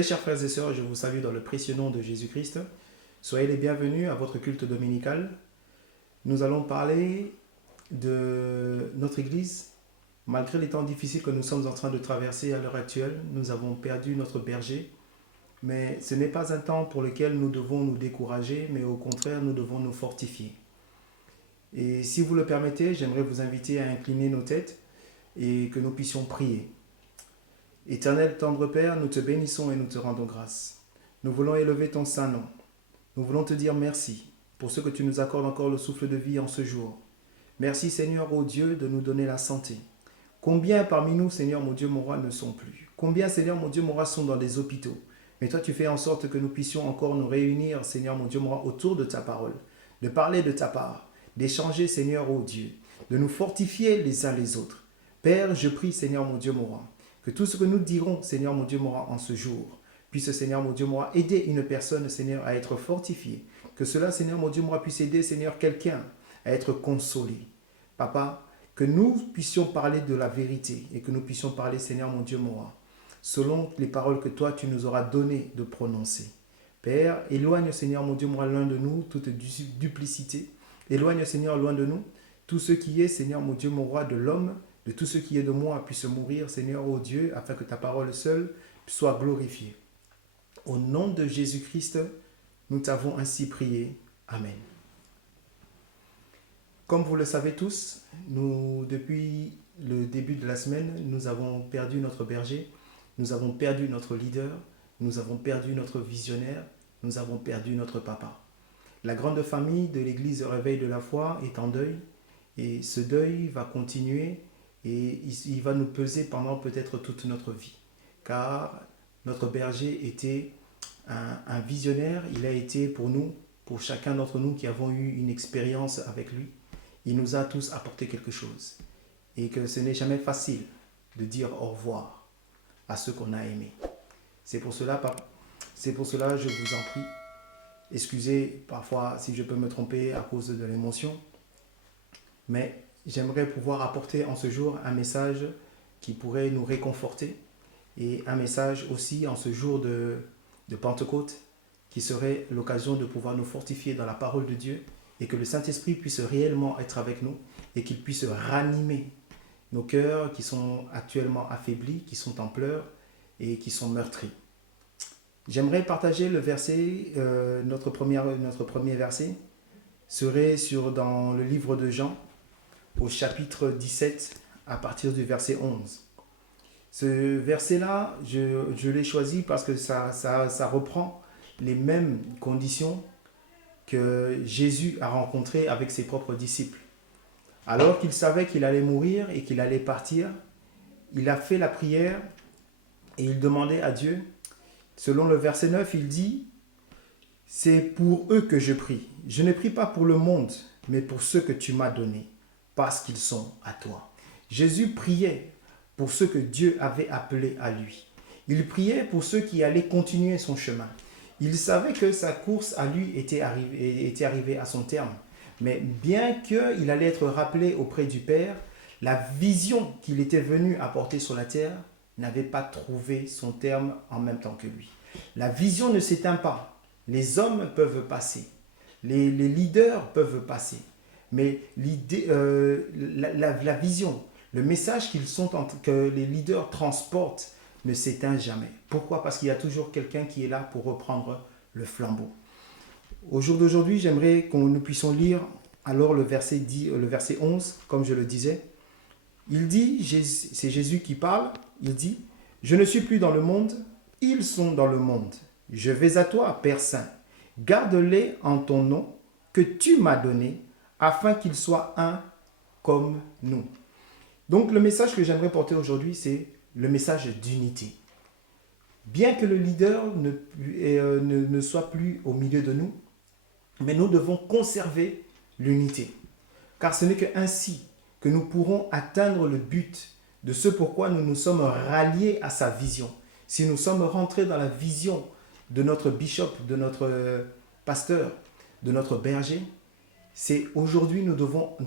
Très chers frères et sœurs, je vous salue dans le précieux nom de Jésus-Christ. Soyez les bienvenus à votre culte dominical. Nous allons parler de notre Église. Malgré les temps difficiles que nous sommes en train de traverser à l'heure actuelle, nous avons perdu notre berger. Mais ce n'est pas un temps pour lequel nous devons nous décourager, mais au contraire, nous devons nous fortifier. Et si vous le permettez, j'aimerais vous inviter à incliner nos têtes et que nous puissions prier. Éternel tendre Père, nous te bénissons et nous te rendons grâce. Nous voulons élever ton saint nom. Nous voulons te dire merci pour ce que tu nous accordes encore le souffle de vie en ce jour. Merci Seigneur, ô Dieu, de nous donner la santé. Combien parmi nous, Seigneur mon Dieu, mon roi, ne sont plus? Combien, Seigneur mon Dieu, mon roi, sont dans des hôpitaux? Mais toi, tu fais en sorte que nous puissions encore nous réunir, Seigneur mon Dieu, mon roi, autour de ta parole, de parler de ta part, d'échanger, Seigneur, ô Dieu, de nous fortifier les uns les autres. Père, je prie, Seigneur mon Dieu, mon roi, que tout ce que nous dirons, Seigneur mon Dieu, mon roi, en ce jour, puisse, Seigneur mon Dieu, mon roi, aider une personne, Seigneur, à être fortifiée. Que cela, Seigneur mon Dieu, mon roi, puisse aider, Seigneur, quelqu'un à être consolé. Papa, que nous puissions parler de la vérité et que nous puissions parler, Seigneur mon Dieu, mon roi, selon les paroles que toi, tu nous auras donné de prononcer. Père, éloigne, Seigneur mon Dieu, mon roi, loin de nous toute duplicité. Éloigne, Seigneur, loin de nous tout ce qui est, Seigneur mon Dieu, mon roi, de l'homme, de tout ce qui est de moi puisse mourir, Seigneur, ô Dieu, afin que ta parole seule soit glorifiée. Au nom de Jésus-Christ, nous t'avons ainsi prié. Amen. Comme vous le savez tous, nous, depuis le début de la semaine, nous avons perdu notre berger, nous avons perdu notre leader, nous avons perdu notre visionnaire, nous avons perdu notre papa. La grande famille de l'Église Réveil de la foi est en deuil et ce deuil va continuer et il va nous peser pendant peut-être toute notre vie. Car notre berger était un visionnaire, il a été pour nous, pour chacun d'entre nous qui avons eu une expérience avec lui, il nous a tous apporté quelque chose. Et que ce n'est jamais facile de dire au revoir à ceux qu'on a aimés. C'est pour cela, je vous en prie, excusez parfois si je peux me tromper à cause de l'émotion, mais j'aimerais pouvoir apporter en ce jour un message qui pourrait nous réconforter et un message aussi en ce jour de Pentecôte qui serait l'occasion de pouvoir nous fortifier dans la parole de Dieu et que le Saint-Esprit puisse réellement être avec nous et qu'il puisse ranimer nos cœurs qui sont actuellement affaiblis, qui sont en pleurs et qui sont meurtris. J'aimerais partager le verset, notre premier verset serait dans le livre de Jean, au chapitre 17, à partir du verset 11. Ce verset-là, je l'ai choisi parce que ça reprend les mêmes conditions que Jésus a rencontrées avec ses propres disciples. Alors qu'il savait qu'il allait mourir et qu'il allait partir, il a fait la prière et il demandait à Dieu, selon le verset 9, il dit « C'est pour eux que je prie. Je ne prie pas pour le monde, mais pour ceux que tu m'as donnés, parce qu'ils sont à toi. » Jésus priait pour ceux que Dieu avait appelés à lui. Il priait pour ceux qui allaient continuer son chemin. Il savait que sa course à lui était arrivée à son terme. Mais bien qu'il allait être rappelé auprès du Père, la vision qu'il était venu apporter sur la terre n'avait pas trouvé son terme en même temps que lui. La vision ne s'éteint pas. Les hommes peuvent passer. Les leaders peuvent passer. Mais la vision, le message que les leaders transportent ne s'éteint jamais. Pourquoi? Parce qu'il y a toujours quelqu'un qui est là pour reprendre le flambeau. Au jour d'aujourd'hui, j'aimerais que nous puissions lire alors le verset 11, comme je le disais. Il dit, c'est Jésus qui parle, il dit « Je ne suis plus dans le monde, ils sont dans le monde. Je vais à toi, Père Saint. Garde-les en ton nom que tu m'as donné, afin qu'ils soient un comme nous. » Donc le message que j'aimerais porter aujourd'hui, c'est le message d'unité. Bien que le leader ne soit plus au milieu de nous, mais nous devons conserver l'unité. Car ce n'est qu'ainsi que nous pourrons atteindre le but de ce pourquoi nous nous sommes ralliés à sa vision. Si nous sommes rentrés dans la vision de notre bishop, de notre pasteur, de notre berger, c'est aujourd'hui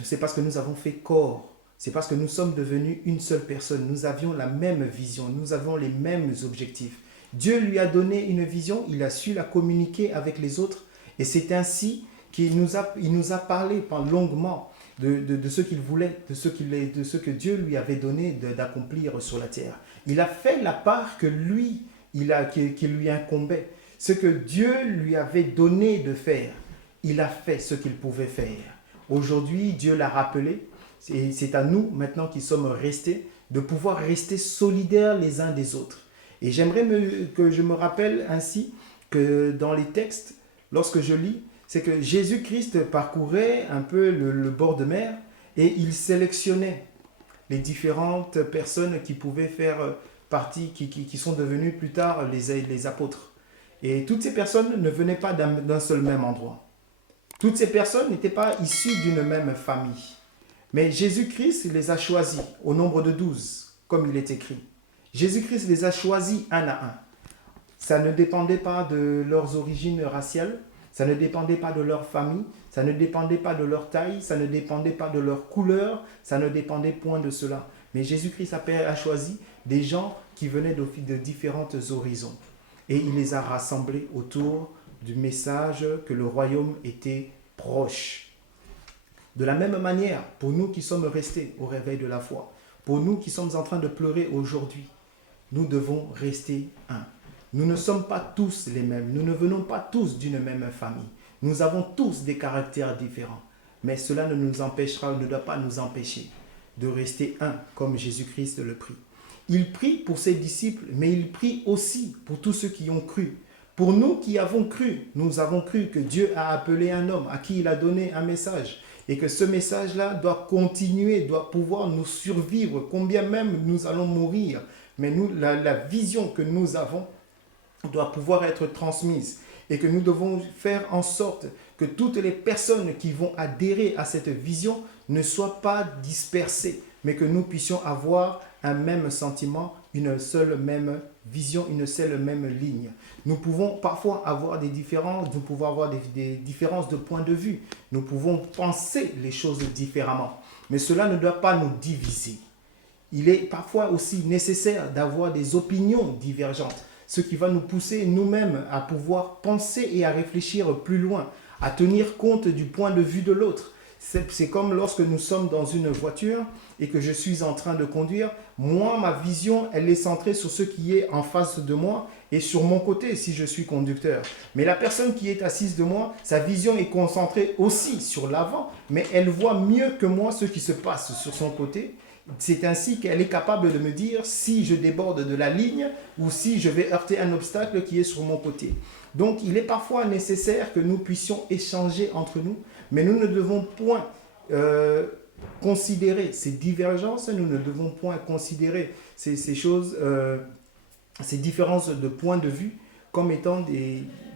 c'est parce que nous avons fait corps. C'est parce que nous sommes devenus une seule personne. Nous avions la même vision, nous avons les mêmes objectifs. Dieu lui a donné une vision, il a su la communiquer avec les autres. Et c'est ainsi il nous a parlé longuement de ce qu'il voulait, de ce que Dieu lui avait donné d'accomplir sur la terre. Il a fait la part qui lui incombait. Ce que Dieu lui avait donné de faire, il a fait ce qu'il pouvait faire. Aujourd'hui, Dieu l'a rappelé. Et c'est à nous, maintenant qui sommes restés, de pouvoir rester solidaires les uns des autres. Et j'aimerais que je me rappelle ainsi que dans les textes, lorsque je lis, c'est que Jésus-Christ parcourait un peu le bord de mer et il sélectionnait les différentes personnes qui pouvaient faire partie, qui sont devenues plus tard les apôtres. Et toutes ces personnes ne venaient pas d'un seul même endroit. Toutes ces personnes n'étaient pas issues d'une même famille. Mais Jésus-Christ les a choisis au nombre de 12, comme il est écrit. Jésus-Christ les a choisis un à un. Ça ne dépendait pas de leurs origines raciales, ça ne dépendait pas de leur famille, ça ne dépendait pas de leur taille, ça ne dépendait pas de leur couleur, ça ne dépendait point de cela. Mais Jésus-Christ a choisi des gens qui venaient de différents horizons. Et il les a rassemblés autour du message que le royaume était proche. De la même manière, pour nous qui sommes restés au réveil de la foi, pour nous qui sommes en train de pleurer aujourd'hui, nous devons rester un. Nous ne sommes pas tous les mêmes, nous ne venons pas tous d'une même famille. Nous avons tous des caractères différents, mais cela ne doit pas nous empêcher de rester un comme Jésus-Christ le prie. Il prie pour ses disciples, mais il prie aussi pour tous ceux qui ont cru. Pour nous qui avons cru, nous avons cru que Dieu a appelé un homme à qui il a donné un message et que ce message-là doit continuer, doit pouvoir nous survivre, combien même nous allons mourir. Mais nous, la vision que nous avons doit pouvoir être transmise et que nous devons faire en sorte que toutes les personnes qui vont adhérer à cette vision ne soient pas dispersées, mais que nous puissions avoir un même sentiment, une seule même vision, une seule même ligne. Nous pouvons parfois avoir des différences, nous pouvons avoir des différences de point de vue, nous pouvons penser les choses différemment, mais cela ne doit pas nous diviser. Il est parfois aussi nécessaire d'avoir des opinions divergentes, ce qui va nous pousser nous-mêmes à pouvoir penser et à réfléchir plus loin, à tenir compte du point de vue de l'autre. C'est comme lorsque nous sommes dans une voiture et que je suis en train de conduire. Moi, ma vision, elle est centrée sur ce qui est en face de moi et sur mon côté si je suis conducteur. Mais la personne qui est assise de moi, sa vision est concentrée aussi sur l'avant, mais elle voit mieux que moi ce qui se passe sur son côté. C'est ainsi qu'elle est capable de me dire si je déborde de la ligne ou si je vais heurter un obstacle qui est sur mon côté. Donc, il est parfois nécessaire que nous puissions échanger entre nous, mais nous ne devons point considérer ces divergences, nous ne devons point considérer ces choses, ces différences de points de vue comme étant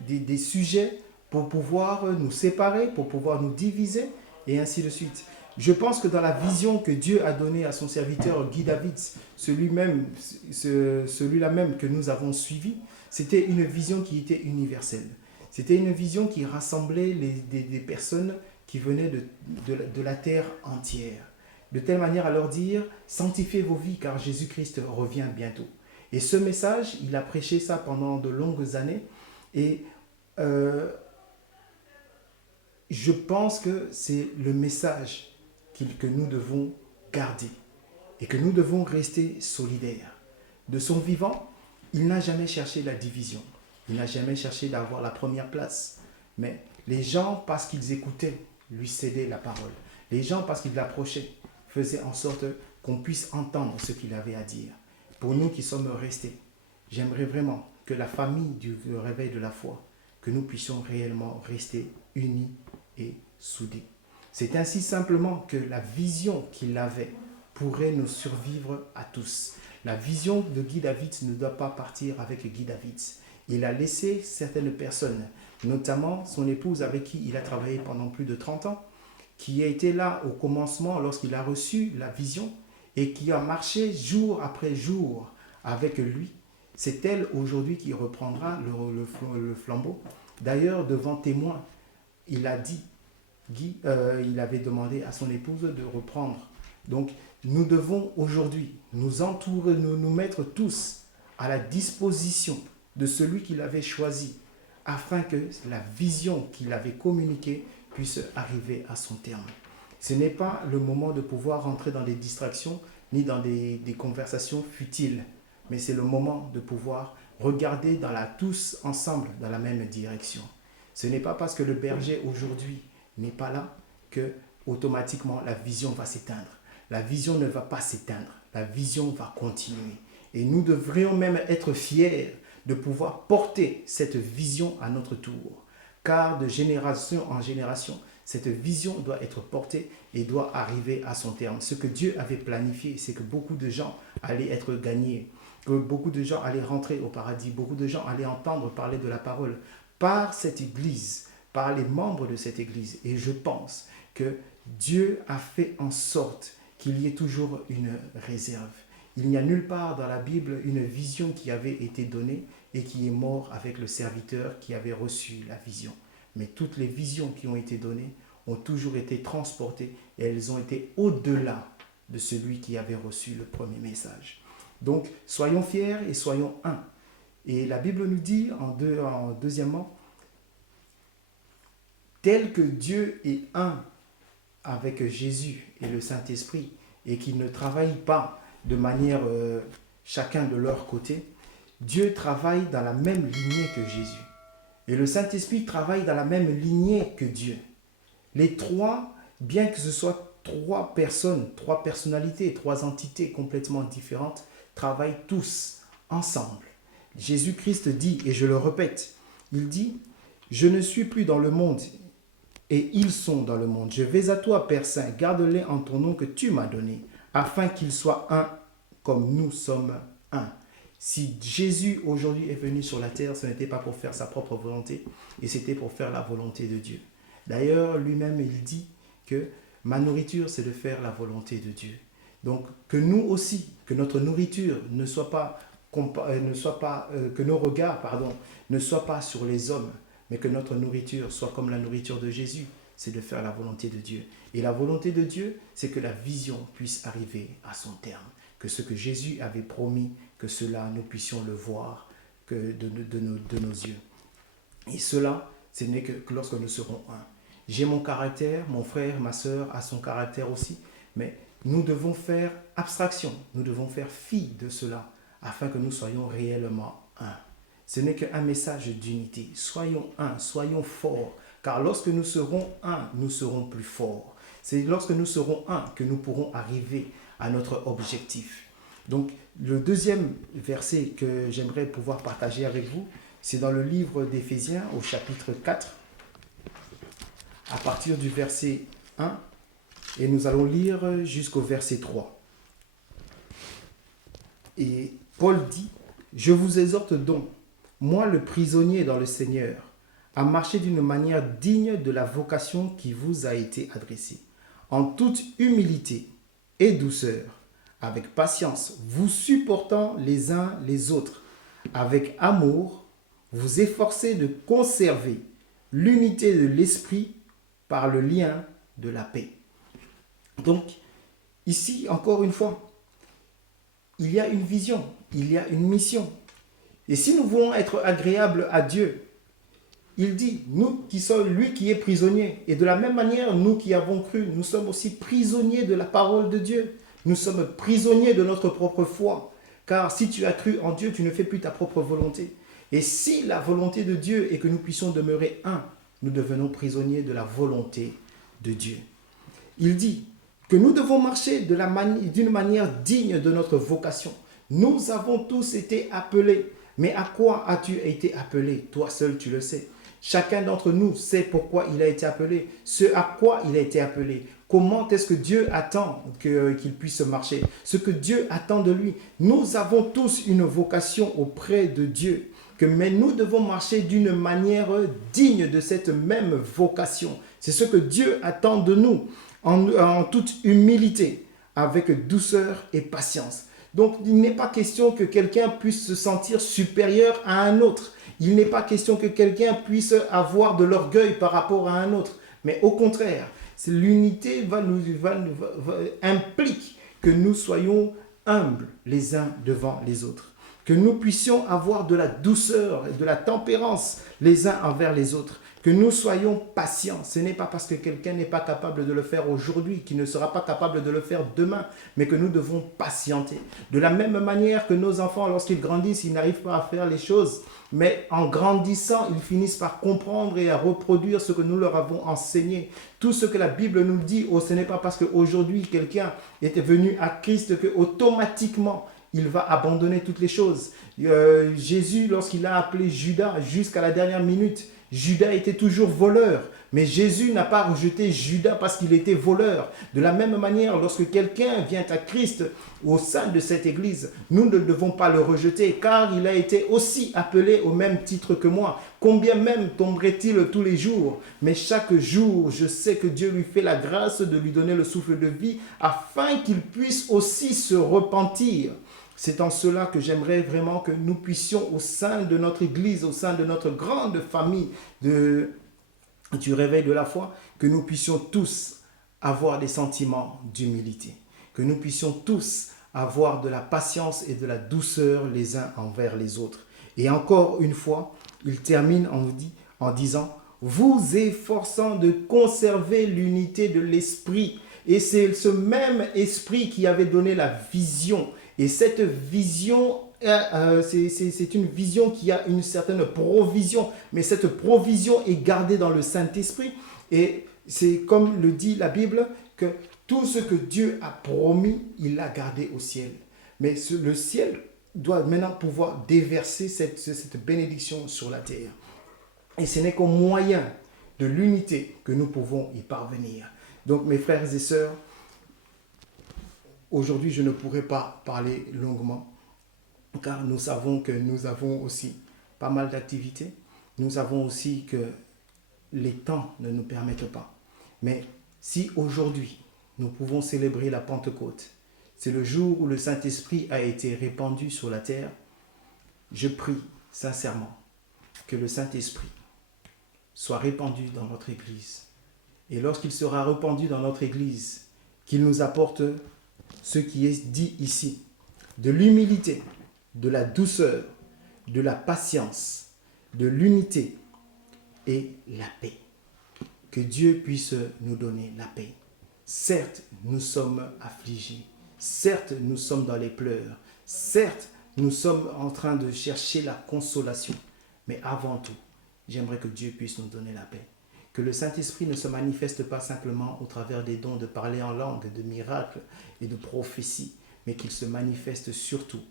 des sujets pour pouvoir nous séparer, pour pouvoir nous diviser et ainsi de suite. Je pense que dans la vision que Dieu a donnée à son serviteur Guy Davids, celui-là même que nous avons suivi, c'était une vision qui était universelle. C'était une vision qui rassemblait des personnes qui venaient de la terre entière. De telle manière à leur dire, sanctifiez vos vies car Jésus-Christ revient bientôt. Et ce message, il a prêché ça pendant de longues années. Et je pense que c'est le message que nous devons garder et que nous devons rester solidaires. De son vivant, il n'a jamais cherché la division. Il n'a jamais cherché d'avoir la première place. Mais les gens, parce qu'ils écoutaient, lui cédaient la parole. Les gens, parce qu'ils l'approchaient, faisaient en sorte qu'on puisse entendre ce qu'il avait à dire. Pour nous qui sommes restés, j'aimerais vraiment que la famille du réveil de la foi, que nous puissions réellement rester unis et soudés. C'est ainsi simplement que la vision qu'il avait pourrait nous survivre à tous. La vision de Guy Davids ne doit pas partir avec Guy Davids. Il a laissé certaines personnes, notamment son épouse avec qui il a travaillé pendant plus de 30 ans, qui a été là au commencement lorsqu'il a reçu la vision et qui a marché jour après jour avec lui. C'est elle aujourd'hui qui reprendra le flambeau. D'ailleurs, devant témoin, il a dit, il avait demandé à son épouse de reprendre. Donc, nous devons aujourd'hui nous entourer, nous mettre tous à la disposition de celui qu'il avait choisi, afin que la vision qu'il avait communiquée puisse arriver à son terme. Ce n'est pas le moment de pouvoir rentrer dans des distractions ni dans des conversations futiles, mais c'est le moment de pouvoir regarder tous ensemble dans la même direction. Ce n'est pas parce que le berger aujourd'hui n'est pas là que automatiquement la vision va s'éteindre. La vision ne va pas s'éteindre, la vision va continuer. Et nous devrions même être fiers de pouvoir porter cette vision à notre tour. Car de génération en génération, cette vision doit être portée et doit arriver à son terme. Ce que Dieu avait planifié, c'est que beaucoup de gens allaient être gagnés, que beaucoup de gens allaient rentrer au paradis, beaucoup de gens allaient entendre parler de la parole par cette église, par les membres de cette église. Et je pense que Dieu a fait en sorte qu'il y ait toujours une réserve. Il n'y a nulle part dans la Bible une vision qui avait été donnée et qui est mort avec le serviteur qui avait reçu la vision. Mais toutes les visions qui ont été données ont toujours été transportées et elles ont été au-delà de celui qui avait reçu le premier message. Donc, soyons fiers et soyons un. Et la Bible nous dit, deuxièmement, tel que Dieu est un avec Jésus et le Saint-Esprit, et qu'ils ne travaillent pas de manière chacun de leur côté, Dieu travaille dans la même lignée que Jésus. Et le Saint-Esprit travaille dans la même lignée que Dieu. Les trois, bien que ce soit trois personnes, trois personnalités, trois entités complètement différentes, travaillent tous ensemble. Jésus-Christ dit, et je le répète, il dit, « Je ne suis plus dans le monde, et ils sont dans le monde. Je vais à toi, Père Saint, garde-les en ton nom que tu m'as donné, afin qu'ils soient un comme nous sommes un. » Si Jésus aujourd'hui est venu sur la terre, ce n'était pas pour faire sa propre volonté, et c'était pour faire la volonté de Dieu. D'ailleurs, lui-même, il dit que ma nourriture, c'est de faire la volonté de Dieu. Donc, que nous aussi, que notre nourriture ne soit pas, que nos regards, ne soient pas sur les hommes, mais que notre nourriture soit comme la nourriture de Jésus, c'est de faire la volonté de Dieu. Et la volonté de Dieu, c'est que la vision puisse arriver à son terme. Que ce que Jésus avait promis, que cela, nous puissions le voir de nos yeux. Et cela, ce n'est que lorsque nous serons un. J'ai mon caractère, mon frère, ma sœur a son caractère aussi, mais nous devons faire abstraction, nous devons faire fi de cela, afin que nous soyons réellement un. Ce n'est qu'un message d'unité. Soyons un, soyons forts, car lorsque nous serons un, nous serons plus forts. C'est lorsque nous serons un que nous pourrons arriver à notre objectif. Donc, le deuxième verset que j'aimerais pouvoir partager avec vous, c'est dans le livre d'Éphésiens au chapitre 4, à partir du verset 1, et nous allons lire jusqu'au verset 3. Et Paul dit, « Je vous exhorte donc, moi le prisonnier dans le Seigneur, à marcher d'une manière digne de la vocation qui vous a été adressée, en toute humilité et douceur, avec patience, vous supportant les uns les autres, avec amour, vous efforcez de conserver l'unité de l'esprit par le lien de la paix. » Donc, ici, encore une fois, il y a une vision, il y a une mission. Et si nous voulons être agréables à Dieu, il dit, nous qui sommes lui qui est prisonnier. Et de la même manière, nous qui avons cru, nous sommes aussi prisonniers de la parole de Dieu. Nous sommes prisonniers de notre propre foi. Car si tu as cru en Dieu, tu ne fais plus ta propre volonté. Et si la volonté de Dieu est que nous puissions demeurer un, nous devenons prisonniers de la volonté de Dieu. Il dit que nous devons marcher d'une manière digne de notre vocation. Nous avons tous été appelés. Mais à quoi as-tu été appelé? Toi seul, tu le sais. Chacun d'entre nous sait pourquoi il a été appelé, ce à quoi il a été appelé. Comment est-ce que Dieu attend qu'il puisse marcher? Ce que Dieu attend de lui. Nous avons tous une vocation auprès de Dieu. Mais nous devons marcher d'une manière digne de cette même vocation. C'est ce que Dieu attend de nous, en toute humilité, avec douceur et patience. Donc, il n'est pas question que quelqu'un puisse se sentir supérieur à un autre. Il n'est pas question que quelqu'un puisse avoir de l'orgueil par rapport à un autre. Mais au contraire, l'unité implique que nous soyons humbles les uns devant les autres. que nous puissions avoir de la douceur et de la tempérance les uns envers les autres, que nous soyons patients. Ce n'est pas parce que quelqu'un n'est pas capable de le faire aujourd'hui qu'il ne sera pas capable de le faire demain, mais que nous devons patienter. De la même manière que nos enfants, lorsqu'ils grandissent, ils n'arrivent pas à faire les choses, mais en grandissant, ils finissent par comprendre et à reproduire ce que nous leur avons enseigné. Tout ce que la Bible nous dit, ce n'est pas parce qu'aujourd'hui quelqu'un était venu à Christ que automatiquement il va abandonner toutes les choses. Jésus, lorsqu'il a appelé Judas jusqu'à la dernière minute, Judas était toujours voleur. Mais Jésus n'a pas rejeté Judas parce qu'il était voleur. De la même manière, lorsque quelqu'un vient à Christ au sein de cette église, nous ne devons pas le rejeter car il a été aussi appelé au même titre que moi. Combien même tomberait-il tous les jours? Mais chaque jour, je sais que Dieu lui fait la grâce de lui donner le souffle de vie afin qu'il puisse aussi se repentir. C'est en cela que j'aimerais vraiment que nous puissions au sein de notre église, au sein de notre grande famille du réveil de la foi, que nous puissions tous avoir des sentiments d'humilité, que nous puissions tous avoir de la patience et de la douceur les uns envers les autres. Et encore une fois, il termine en disant « vous efforçant de conserver l'unité de l'esprit ». Et c'est ce même esprit qui avait donné la vision. Et cette vision, c'est une vision qui a une certaine provision, mais cette provision est gardée dans le Saint-Esprit. Et c'est comme le dit la Bible, que tout ce que Dieu a promis, il l'a gardé au ciel. Mais le ciel doit maintenant pouvoir déverser cette bénédiction sur la terre. Et ce n'est qu'au moyen de l'unité que nous pouvons y parvenir. Donc mes frères et sœurs, aujourd'hui, je ne pourrai pas parler longuement, car nous savons que nous avons aussi pas mal d'activités. Nous savons aussi que les temps ne nous permettent pas. Mais si aujourd'hui, nous pouvons célébrer la Pentecôte, c'est le jour où le Saint-Esprit a été répandu sur la terre, je prie sincèrement que le Saint-Esprit soit répandu dans notre Église. Et lorsqu'il sera répandu dans notre Église, qu'il nous apporte ce qui est dit ici, de l'humilité, de la douceur, de la patience, de l'unité et la paix. Que Dieu puisse nous donner la paix. Certes, nous sommes affligés. Certes, nous sommes dans les pleurs. Certes, nous sommes en train de chercher la consolation. Mais avant tout, j'aimerais que Dieu puisse nous donner la paix. Que le Saint-Esprit ne se manifeste pas simplement au travers des dons de parler en langue, de miracles et de prophéties, mais qu'il se manifeste surtout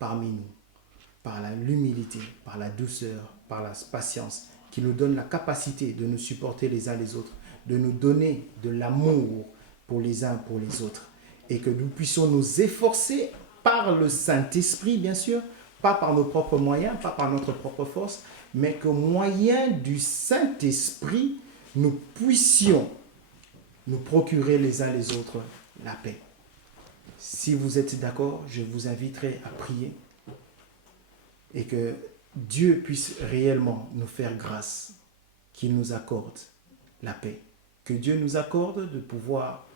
parmi nous, par l'humilité, par la douceur, par la patience, qui nous donne la capacité de nous supporter les uns les autres, de nous donner de l'amour pour les uns pour les autres, et que nous puissions nous efforcer par le Saint-Esprit, bien sûr, pas par nos propres moyens, pas par notre propre force, mais qu'au moyen du Saint-Esprit, nous puissions nous procurer les uns les autres la paix. Si vous êtes d'accord, je vous inviterai à prier et que Dieu puisse réellement nous faire grâce, qu'il nous accorde la paix. Que Dieu nous accorde de pouvoir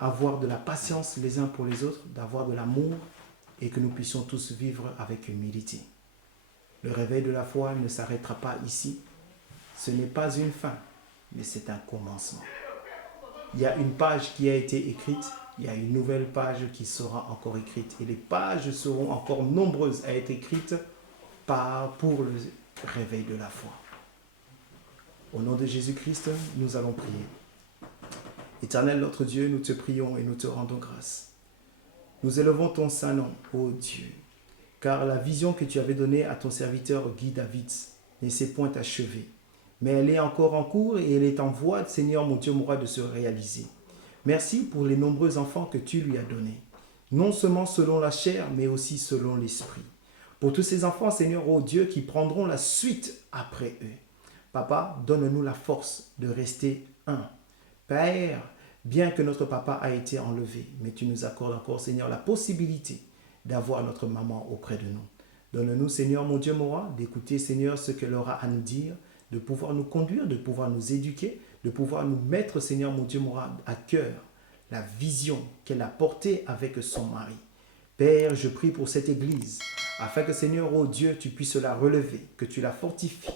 avoir de la patience les uns pour les autres, d'avoir de l'amour et que nous puissions tous vivre avec humilité. Le réveil de la foi ne s'arrêtera pas ici. Ce n'est pas une fin, mais c'est un commencement. Il y a une page qui a été écrite, il y a une nouvelle page qui sera encore écrite. Et les pages seront encore nombreuses à être écrites pour le réveil de la foi. Au nom de Jésus-Christ, nous allons prier. Éternel notre Dieu, nous te prions et nous te rendons grâce. Nous élevons ton saint nom, ô Dieu, car la vision que tu avais donnée à ton serviteur Guy David ne s'est point achevée, mais elle est encore en cours et elle est en voie, Seigneur mon Dieu, mon roi, de se réaliser. Merci pour les nombreux enfants que tu lui as donnés, non seulement selon la chair, mais aussi selon l'esprit. Pour tous ces enfants, Seigneur, ô Dieu, qui prendront la suite après eux. Papa, donne-nous la force de rester un. Père, bien que notre papa a été enlevé, mais tu nous accordes encore, Seigneur, la possibilité d'avoir notre maman auprès de nous. Donne-nous, Seigneur, mon Dieu, mon roi, d'écouter, Seigneur, ce qu'elle aura à nous dire, de pouvoir nous conduire, de pouvoir nous éduquer, de pouvoir nous mettre, Seigneur, mon Dieu, mon roi, à cœur la vision qu'elle a portée avec son mari. Père, je prie pour cette église, afin que, Seigneur, oh Dieu, tu puisses la relever, que tu la fortifies.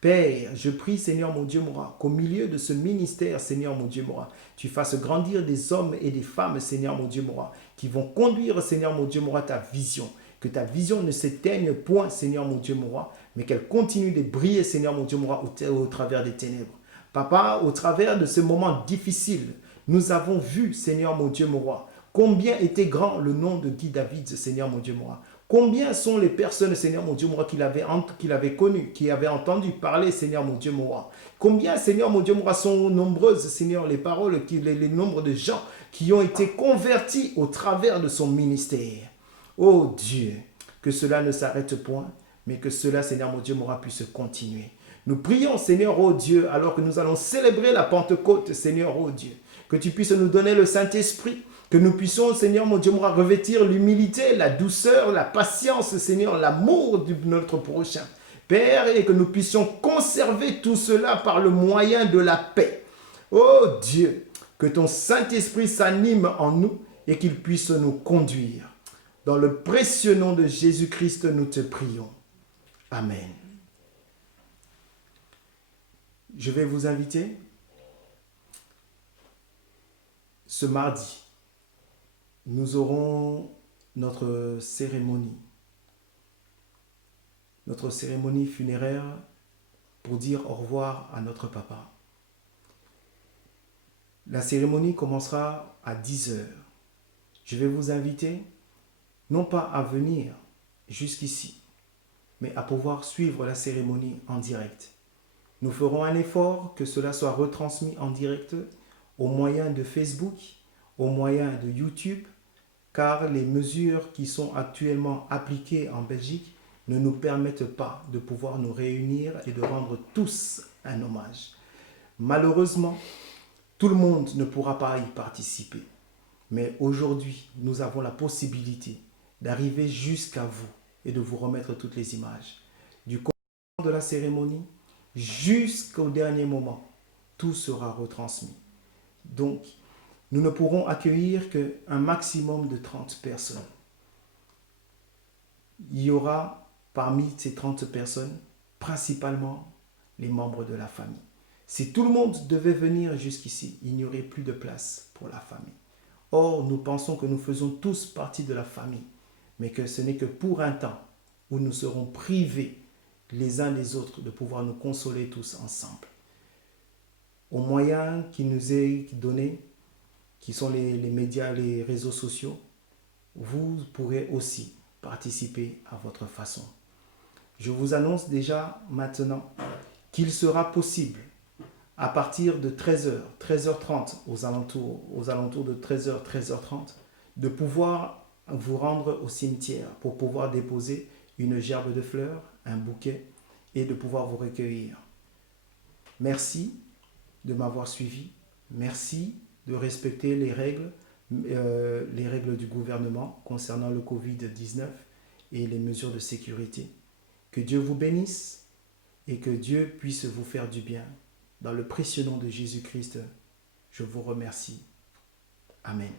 Père, je prie, Seigneur mon Dieu, mon roi, qu'au milieu de ce ministère, Seigneur mon Dieu, mon roi, tu fasses grandir des hommes et des femmes, Seigneur mon Dieu, mon roi, qui vont conduire, Seigneur mon Dieu, mon roi, ta vision. Que ta vision ne s'éteigne point, Seigneur mon Dieu, mon roi, mais qu'elle continue de briller, Seigneur mon Dieu, mon roi, au travers des ténèbres. Papa, au travers de ce moment difficile, nous avons vu, Seigneur mon Dieu, mon roi, combien était grand le nom de Guy David, Seigneur mon Dieu, mon roi. Combien sont les personnes, Seigneur mon Dieu, mon roi, qu'il avait connues, qui avaient entendu parler, Seigneur mon Dieu, mon roi. Combien, Seigneur mon Dieu, mon roi, sont nombreuses, Seigneur, les paroles, les nombres de gens qui ont été convertis au travers de son ministère. Oh Dieu, que cela ne s'arrête point, mais que cela, Seigneur mon Dieu, mon roi, puisse continuer. Nous prions, Seigneur, oh Dieu, alors que nous allons célébrer la Pentecôte, Seigneur, oh Dieu, que tu puisses nous donner le Saint-Esprit, que nous puissions, Seigneur mon Dieu, revêtir l'humilité, la douceur, la patience, Seigneur, l'amour de notre prochain. Père, et que nous puissions conserver tout cela par le moyen de la paix. Oh Dieu, que ton Saint-Esprit s'anime en nous et qu'il puisse nous conduire. Dans le précieux nom de Jésus-Christ, nous te prions. Amen. Je vais vous inviter ce mardi. Nous aurons notre cérémonie funéraire pour dire au revoir à notre papa. La cérémonie commencera à 10 h. Je vais vous inviter non pas à venir jusqu'ici, mais à pouvoir suivre la cérémonie en direct. Nous ferons un effort que cela soit retransmis en direct au moyen de Facebook, au moyen de YouTube, car les mesures qui sont actuellement appliquées en Belgique ne nous permettent pas de pouvoir nous réunir et de rendre tous un hommage. Malheureusement, tout le monde ne pourra pas y participer. Mais aujourd'hui, nous avons la possibilité d'arriver jusqu'à vous et de vous remettre toutes les images. Du commencement de la cérémonie jusqu'au dernier moment, tout sera retransmis. Donc, nous ne pourrons accueillir qu'un maximum de 30 personnes. Il y aura parmi ces 30 personnes, principalement les membres de la famille. Si tout le monde devait venir jusqu'ici, il n'y aurait plus de place pour la famille. Or, nous pensons que nous faisons tous partie de la famille, mais que ce n'est que pour un temps où nous serons privés les uns des autres de pouvoir nous consoler tous ensemble. Aux moyens qui nous est donné, qui sont les médias, les réseaux sociaux, vous pourrez aussi participer à votre façon. Je vous annonce déjà maintenant qu'il sera possible à partir de 13h, 13h30, aux alentours de 13h, 13h30, de pouvoir vous rendre au cimetière pour pouvoir déposer une gerbe de fleurs, un bouquet et de pouvoir vous recueillir. Merci de m'avoir suivi. Merci de respecter les règles du gouvernement concernant le Covid-19 et les mesures de sécurité. Que Dieu vous bénisse et que Dieu puisse vous faire du bien. Dans le précieux nom de Jésus-Christ, je vous remercie. Amen.